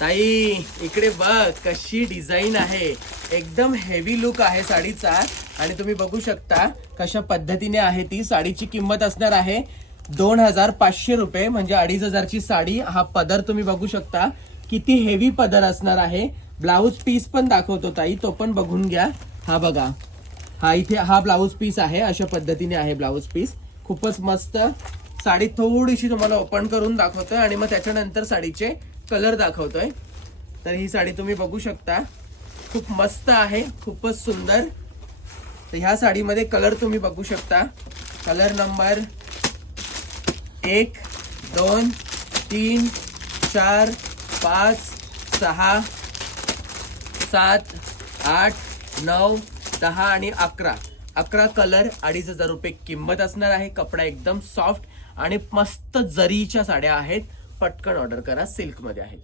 ताई इकडे बघ कशी डिझाईन आहे, एकदम हेवी लुक आहे साडीचा. आणि तुम्ही बघू शकता कशा पद्धतीने आहे ती. साडीची किंमत असणार आहे 2500 रुपये, म्हणजे 2500ची साडी. हा पदर तुम्ही बघू शकता किती हेवी पदर असणार आहे. ब्लाऊज पीस पण दाखवतो ताई, तो पण बघून घ्या. हा बघा, हा इथे हा ब्लाऊज पीस आहे, अशा पद्धतीने आहे ब्लाऊज पीस. खूपच मस्त साडी. थोडीशी तुम्हाला ओपन करून दाखवतोय आणि मग त्याच्यानंतर साडीचे कलर दाखवतोय. तर ही साडी तुम्ही बघू शकता, खूप मस्त आहे, खूपच सुंदर. तर ह्या साडीमध्ये कलर तुम्ही बघू शकता. कलर नंबर 1 2 3 4 5 6 7 8 9 10 आणि 11 कलर. 2500 रुपये किंमत असणार आहे. कपडा एकदम सॉफ्ट आणि मस्त जरीच्या साड्या आहेत. पटकन ऑर्डर करा, सिल्क मध्ये आहेत.